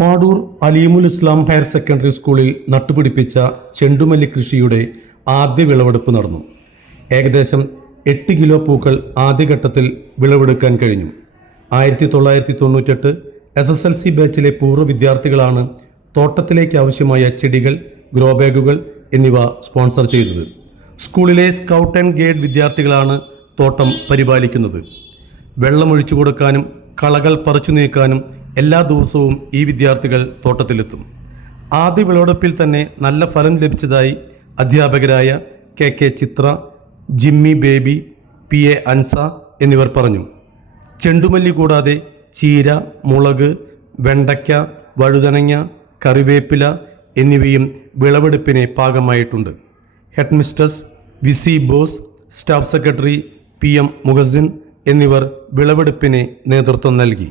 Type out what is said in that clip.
Padur Aleemul Islam higher secondary സ്കൂളിൽ നട്ടുപിടിപ്പിച്ച ചെണ്ടുമല്ലി കൃഷിയുടെ ആദ്യ വിളവെടുപ്പ് നടന്നു. ഏകദേശം എട്ട് കിലോ പൂക്കൾ ആദ്യഘട്ടത്തിൽ വിളവെടുക്കാൻ കഴിഞ്ഞു. ആയിരത്തി തൊള്ളായിരത്തി തൊണ്ണൂറ്റെട്ട് എസ് എസ് എൽ സി ബാച്ചിലെ പൂർവ വിദ്യാർത്ഥികളാണ് തോട്ടത്തിലേക്ക് ആവശ്യമായ ചെടികൾ ഗ്രോ ബാഗുകൾ എന്നിവ സ്പോൺസർ ചെയ്തത്. സ്കൂളിലെ സ്കൗട്ട് ആൻഡ് ഗൈഡ് വിദ്യാർത്ഥികളാണ് തോട്ടം പരിപാലിക്കുന്നത്. വെള്ളമൊഴിച്ചു കൊടുക്കാനും കളകൾ പറിച്ചു നീക്കാനും എല്ലാ ദിവസവും ഈ വിദ്യാർത്ഥികൾ തോട്ടത്തിലെത്തും. ആദ്യ വിളവെടുപ്പിൽ തന്നെ നല്ല ഫലം ലഭിച്ചതായി അധ്യാപകരായ K K Chithra Jimmy Baby P A Ansa എന്നിവർ പറഞ്ഞു. ചെണ്ടുമല്ലി കൂടാതെ ചീര മുളക് വെണ്ടയ്ക്ക വഴുതനങ്ങ കറിവേപ്പില എന്നിവയും വിളവെടുപ്പിനെ പാകമായിട്ടുണ്ട്. Headmistress VC Bose staff secretary P M Muhasin എന്നിവർ വിളവെടുപ്പിന് നേതൃത്വം നൽകി.